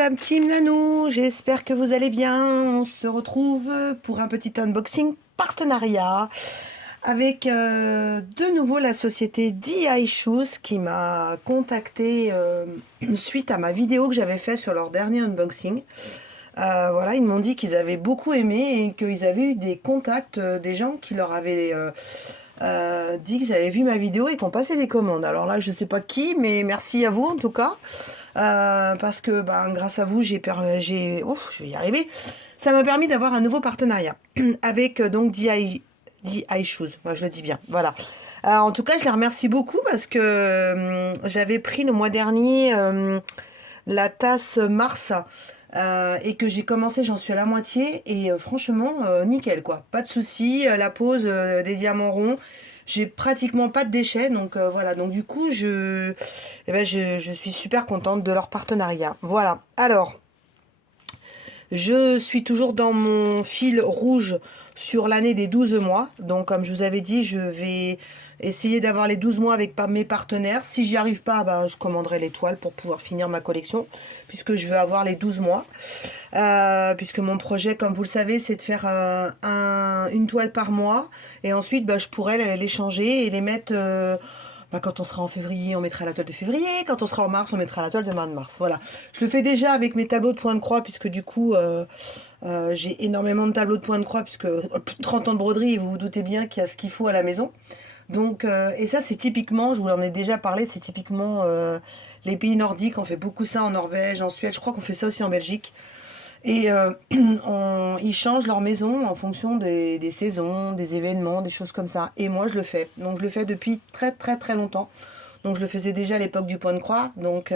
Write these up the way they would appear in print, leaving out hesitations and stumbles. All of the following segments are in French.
la team Nanou, j'espère que vous allez bien. On se retrouve pour un petit unboxing partenariat avec de nouveau la société DI Shoes qui m'a contacté suite à ma vidéo que j'avais fait sur leur dernier unboxing. Voilà, ils m'ont dit qu'ils avaient beaucoup aimé et qu'ils avaient eu des contacts des gens qui leur avaient dit qu'ils avaient vu ma vidéo et qu'on passait des commandes. Alors là, je sais pas qui, mais merci à vous en tout cas. Parce que grâce à vous, ouf, je vais y arriver. Ça m'a permis d'avoir un nouveau partenariat avec donc DI Shoes. Moi, je le dis bien. Voilà. En tout cas, je les remercie beaucoup parce que j'avais pris le mois dernier la tasse Mars. Et que j'ai commencé, j'en suis à la moitié et franchement nickel quoi, pas de souci. La pose des diamants ronds, j'ai pratiquement pas de déchets donc voilà, donc du coup je suis super contente de leur partenariat. Voilà, alors je suis toujours dans mon fil rouge sur l'année des 12 mois. Donc, comme je vous avais dit, je vais essayer d'avoir les 12 mois avec mes partenaires. Si j'y arrive pas, je commanderai l'étoile pour pouvoir finir ma collection, puisque je veux avoir les 12 mois. Puisque mon projet, comme vous le savez, c'est de faire une toile par mois. Et ensuite, je pourrais les changer et les mettre... quand on sera en février, on mettra la toile de février. Quand on sera en mars, on mettra la toile de mars. Voilà. Je le fais déjà avec mes tableaux de points de croix, puisque du coup, j'ai énormément de tableaux de points de croix, puisque plus de 30 ans de broderie, vous vous doutez bien qu'il y a ce qu'il faut à la maison. Donc, et ça, c'est typiquement, je vous en ai déjà parlé, c'est typiquement les pays nordiques. On fait beaucoup ça en Norvège, en Suède. Je crois qu'on fait ça aussi en Belgique. Et ils changent leur maison en fonction des saisons, des événements, des choses comme ça. Et moi, je le fais. Donc, je le fais depuis très, très, très longtemps. Donc, je le faisais déjà à l'époque du point de croix. Donc,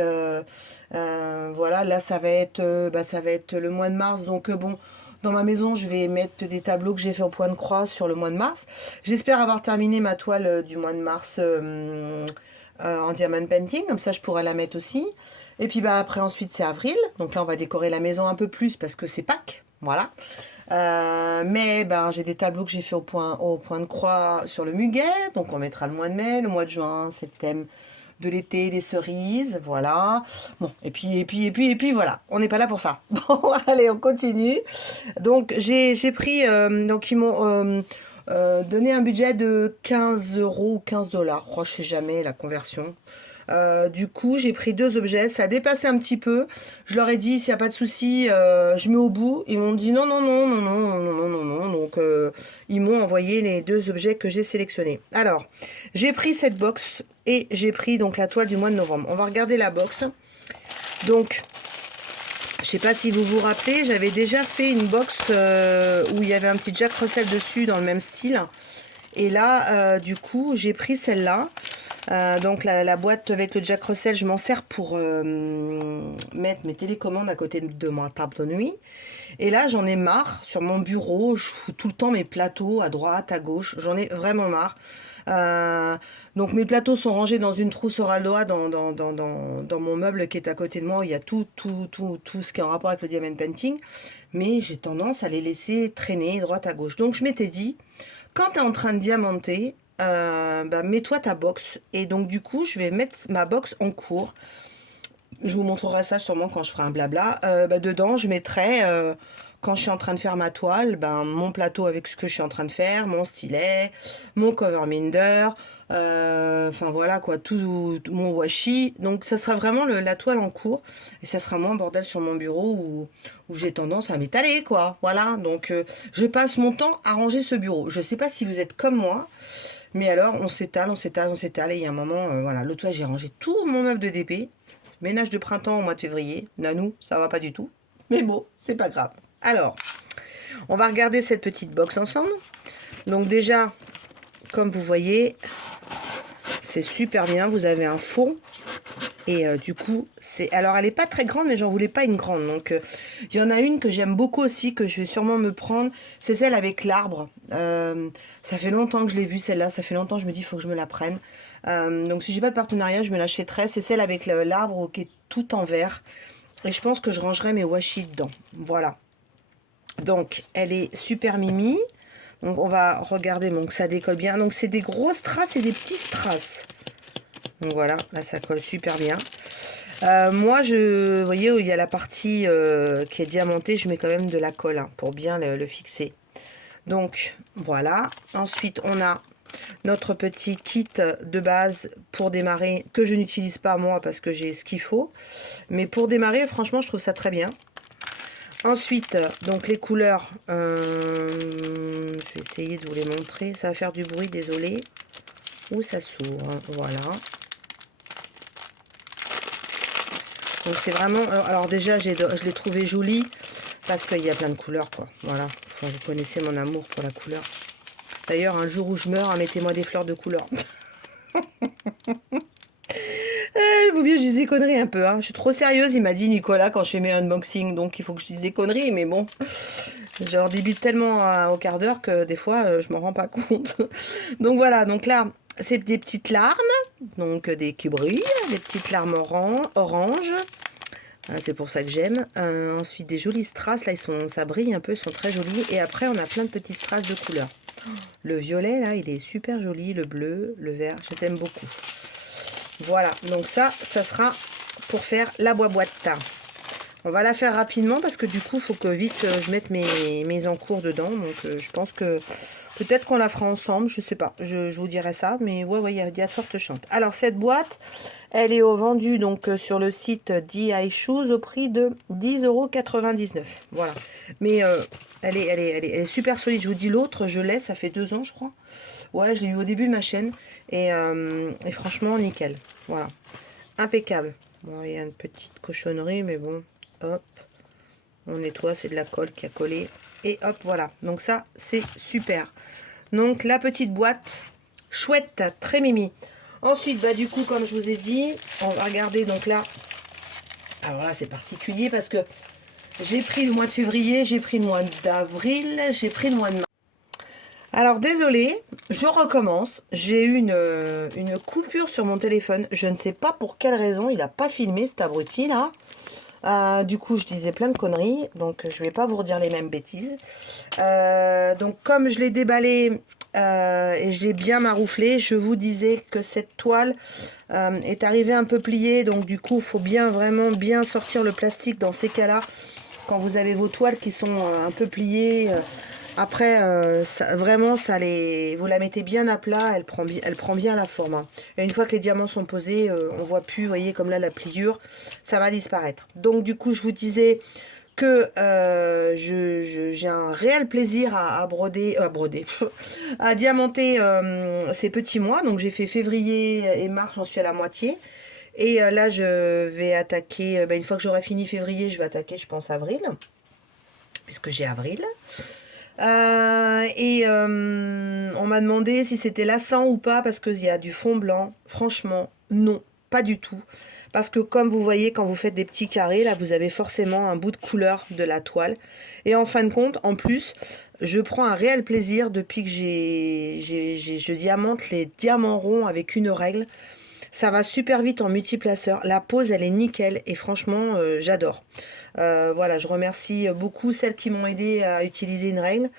voilà, là, ça va être le mois de mars. Donc, bon, dans ma maison, je vais mettre des tableaux que j'ai fait au point de croix sur le mois de mars. J'espère avoir terminé ma toile du mois de mars en diamond painting. Comme ça, je pourrais la mettre aussi. Et puis après ensuite c'est avril, donc là on va décorer la maison un peu plus parce que c'est Pâques, voilà. Mais j'ai des tableaux que j'ai fait au point de croix sur le muguet, donc on mettra le mois de mai, le mois de juin, c'est le thème de l'été, des cerises, voilà. Bon, et puis voilà, on n'est pas là pour ça. Bon, allez, on continue. Donc j'ai pris, donc ils m'ont donné un budget de 15 € ou 15 $, je sais jamais la conversion. Du coup, j'ai pris 2 objets. Ça a dépassé un petit peu. Je leur ai dit, s'il n'y a pas de souci, je mets au bout. Ils m'ont dit non, non, non, non, non, non, non, non, non. Donc, ils m'ont envoyé les 2 objets que j'ai sélectionnés. Alors, j'ai pris cette box et j'ai pris donc la toile du mois de novembre. On va regarder la box. Donc, je sais pas si vous vous rappelez, j'avais déjà fait une box où il y avait un petit Jack Russell dessus dans le même style. Et là, du coup, j'ai pris celle-là. Donc la boîte avec le Jack Russell, je m'en sers pour mettre mes télécommandes à côté de ma table de nuit. Et là, j'en ai marre. Sur mon bureau, je fous tout le temps mes plateaux à droite, à gauche. J'en ai vraiment marre. Donc mes plateaux sont rangés dans une trousse Oraldoa dans mon meuble qui est à côté de moi. Il y a tout ce qui est en rapport avec le diamond painting. Mais j'ai tendance à les laisser traîner droite à gauche. Donc je m'étais dit, quand tu es en train de diamanter, mets-toi ta box. Et donc du coup, je vais mettre ma box en cours. Je vous montrerai ça sûrement quand je ferai un blabla. Dedans, je mettrai, quand je suis en train de faire ma toile, mon plateau avec ce que je suis en train de faire, mon stylet, mon cover minder, enfin voilà quoi, tout mon washi. Donc ça sera vraiment la toile en cours. Et ça sera moins bordel sur mon bureau où j'ai tendance à m'étaler quoi. Voilà, donc je passe mon temps à ranger ce bureau. Je sais pas si vous êtes comme moi. Mais alors, on s'étale, on s'étale, on s'étale. Et il y a un moment, voilà, l'autre fois, j'ai rangé tout mon meuble de DP. Ménage de printemps au mois de février. Nanou, ça va pas du tout. Mais bon, c'est pas grave. Alors, on va regarder cette petite box ensemble. Donc déjà, comme vous voyez, c'est super bien. Vous avez un fond. Et du coup, c'est... Alors, elle n'est pas très grande, mais j'en voulais pas une grande. Donc, il y en a une que j'aime beaucoup aussi, que je vais sûrement me prendre. C'est celle avec l'arbre. Ça fait longtemps que je l'ai vue, celle-là. Ça fait longtemps que je me dis, il faut que je me la prenne. Donc, si j'ai pas de partenariat, je me l'achèterai. C'est celle avec l'arbre qui est tout en vert. Et je pense que je rangerai mes washi dedans. Voilà. Donc, elle est super mimi. Donc, on va regarder. Donc, ça décolle bien. Donc, c'est des grosses strass et des petits strass. Donc voilà, là ça colle super bien. Moi, vous voyez, où il y a la partie qui est diamantée, je mets quand même de la colle hein, pour bien le fixer. Donc voilà. Ensuite, on a notre petit kit de base pour démarrer, que je n'utilise pas moi parce que j'ai ce qu'il faut. Mais pour démarrer, franchement, je trouve ça très bien. Ensuite, donc les couleurs, je vais essayer de vous les montrer. Ça va faire du bruit, désolé. Où ça s'ouvre, hein, voilà. Donc c'est vraiment... alors déjà, je l'ai trouvé joli parce qu'il y a plein de couleurs, quoi. Voilà. Enfin, vous connaissez mon amour pour la couleur. D'ailleurs, un jour où je meurs, hein, mettez-moi des fleurs de couleur. Il vaut mieux que je dise des conneries un peu. Hein. Je suis trop sérieuse, il m'a dit Nicolas quand je fais mes unboxings. Donc il faut que je dise des conneries, mais bon. Je leur débute tellement au quart d'heure que des fois, je m'en rends pas compte. Donc voilà, donc là, c'est des petites larmes. Donc des qui brillent, des petites larmes orange. C'est pour ça que j'aime. Ensuite, des jolies strass. Là, ça brille un peu, ils sont très jolis. Et après, on a plein de petits strass de couleurs. Le violet, là, il est super joli. Le bleu, le vert, je les aime beaucoup. Voilà, donc ça sera pour faire la boîte. On va la faire rapidement parce que du coup, il faut que vite je mette mes encours dedans. Donc, je pense que peut-être qu'on la fera ensemble, je sais pas. Je vous dirai ça, mais ouais, il y a de fortes chances. Alors, cette boîte, elle est vendue donc sur le site DI Shoes au prix de 10,99 €. Voilà. Mais elle est super solide. Je vous dis, l'autre, je l'ai, ça fait 2 ans, je crois. Ouais, je l'ai eu au début de ma chaîne. Et franchement, nickel. Voilà. Impeccable. Bon, il y a une petite cochonnerie, mais bon. Hop. On nettoie, c'est de la colle qui a collé. Et hop, voilà. Donc ça, c'est super. Donc, la petite boîte. Chouette, très mimi. Ensuite, bah du coup, comme je vous ai dit, on va regarder donc là. Alors là, c'est particulier parce que j'ai pris le mois de février, j'ai pris le mois d'avril, j'ai pris le mois de mars. Alors désolé, je recommence. J'ai eu une coupure sur mon téléphone. Je ne sais pas pour quelle raison. Il n'a pas filmé cet abruti là. Du coup, je disais plein de conneries. Donc, je ne vais pas vous redire les mêmes bêtises. Donc, comme je l'ai déballé et je l'ai bien marouflé, je vous disais que cette toile est arrivée un peu pliée. Donc, du coup, il faut vraiment bien sortir le plastique dans ces cas-là. Quand vous avez vos toiles qui sont un peu pliées... après, vraiment, vous la mettez bien à plat, elle prend bien la forme. Hein. Et une fois que les diamants sont posés, on voit plus, vous voyez, comme là, la pliure, ça va disparaître. Donc, du coup, je vous disais que j'ai un réel plaisir à broder, à diamanter ces petits mois. Donc, j'ai fait février et mars, j'en suis à la moitié. Et là, je vais attaquer, une fois que j'aurai fini février, je vais attaquer, je pense, avril, puisque j'ai avril. On m'a demandé si c'était lassant ou pas parce qu'il y a du fond blanc. Franchement, non, pas du tout. Parce que comme vous voyez, quand vous faites des petits carrés, là, vous avez forcément un bout de couleur de la toile. Et en fin de compte, en plus, je prends un réel plaisir depuis que je diamante les diamants ronds avec une règle. Ça va super vite en multiplaceur. La pose, elle est nickel. Et franchement, j'adore. Voilà, je remercie beaucoup celles qui m'ont aidé à utiliser une règle.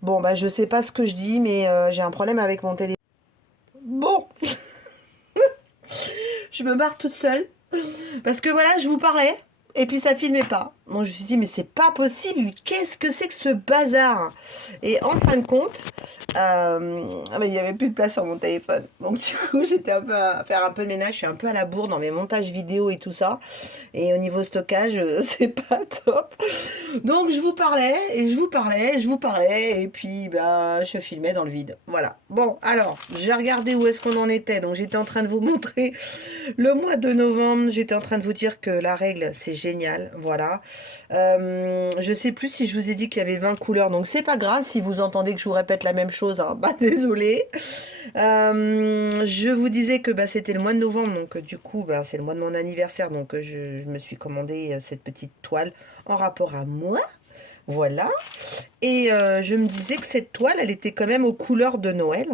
Bon, bah, je sais pas ce que je dis, mais j'ai un problème avec mon téléphone. Bon, je me barre toute seule. Parce que voilà, je vous parlais. Et puis ça filmait pas. Bon, je me suis dit, mais c'est pas possible. Qu'est-ce que c'est que ce bazar? Et en fin de compte, il n'y avait plus de place sur mon téléphone. Donc du coup, j'étais un peu à faire un peu le ménage. Je suis un peu à la bourre dans mes montages vidéo et tout ça. Et au niveau stockage, c'est pas top. Donc je vous parlais, et je vous parlais, je vous parlais. Et puis, bah, je filmais dans le vide. Voilà. Bon, alors, j'ai regardé où est-ce qu'on en était. Donc j'étais en train de vous montrer le mois de novembre. J'étais en train de vous dire que la règle, c'est génial, voilà. Je sais plus si je vous ai dit qu'il y avait 20 couleurs, donc c'est pas grave si vous entendez que je vous répète la même chose, hein, bah désolé. Je vous disais que bah, c'était le mois de novembre, donc du coup bah, c'est le mois de mon anniversaire, donc je me suis commandé cette petite toile en rapport à moi. Voilà. Et je me disais que cette toile, elle était quand même aux couleurs de Noël.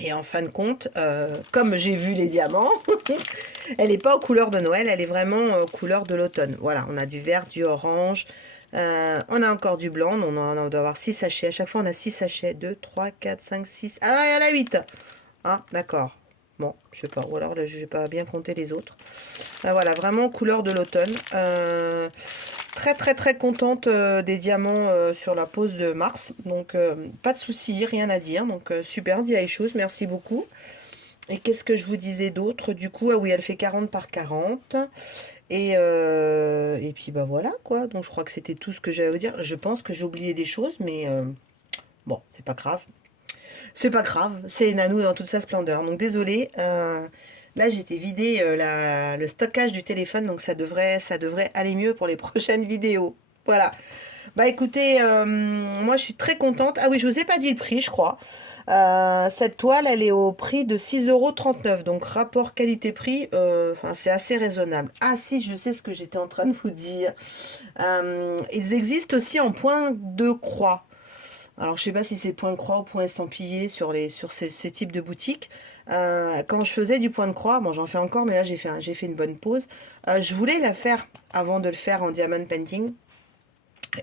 Et en fin de compte, comme j'ai vu les diamants, elle n'est pas aux couleurs de Noël, elle est vraiment aux couleurs de l'automne. Voilà, on a du vert, du orange, on a encore du blanc, on doit avoir 6 sachets. À chaque fois, on a 6 sachets. 2, 3, 4, 5, 6. Ah, il y en a 8. Ah, d'accord. Bon, je sais pas, ou alors là, je n'ai pas bien compté les autres. Là, voilà, vraiment couleur de l'automne. Très très très contente des diamants sur la pose de mars. Donc pas de souci, rien à dire. Donc super, DI Shoes, merci beaucoup. Et qu'est-ce que je vous disais d'autre? Du coup, ah oui, elle fait 40 par 40. Et puis bah voilà quoi. Donc je crois que c'était tout ce que j'avais à vous dire. Je pense que j'ai oublié des choses, mais bon, c'est pas grave. C'est pas grave, c'est Nanou dans toute sa splendeur. Donc désolé, là j'ai été vider le stockage du téléphone, donc ça devrait aller mieux pour les prochaines vidéos. Voilà. Bah écoutez, moi je suis très contente. Ah oui, je vous ai pas dit le prix, je crois. Cette toile, elle est au prix de 6,39 €. Donc rapport qualité-prix, enfin, c'est assez raisonnable. Ah si, je sais ce que j'étais en train de vous dire. Ils existent aussi en point de croix. Alors, je sais pas si c'est point de croix ou point estampillé sur ces types de boutiques. Quand je faisais du point de croix, bon, j'en fais encore, mais là, j'ai fait une bonne pause. Je voulais la faire avant de le faire en diamond painting.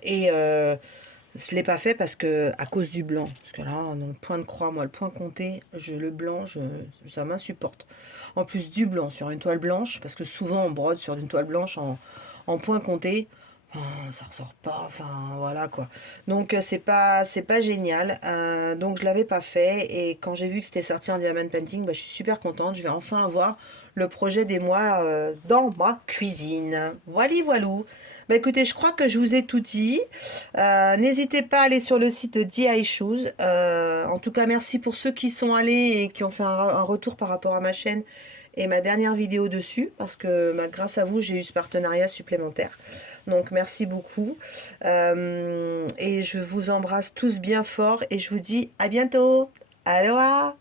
Et je l'ai pas fait parce que, à cause du blanc. Parce que là, dans le point de croix, moi, le point compté, le blanc, ça m'insupporte. En plus du blanc sur une toile blanche, parce que souvent on brode sur une toile blanche en point compté. Ça ressort pas, enfin voilà quoi. Donc c'est pas génial. Donc je l'avais pas fait et quand j'ai vu que c'était sorti en diamond painting, bah, je suis super contente. Je vais enfin avoir le projet des mois dans ma cuisine. Voilà, voilou. Bah écoutez, je crois que je vous ai tout dit. N'hésitez pas à aller sur le site de DI Shoes. En tout cas, merci pour ceux qui sont allés et qui ont fait un retour par rapport à ma chaîne et ma dernière vidéo dessus, parce que bah, grâce à vous, j'ai eu ce partenariat supplémentaire. Donc merci beaucoup. Et je vous embrasse tous bien fort et je vous dis à bientôt. Aloha!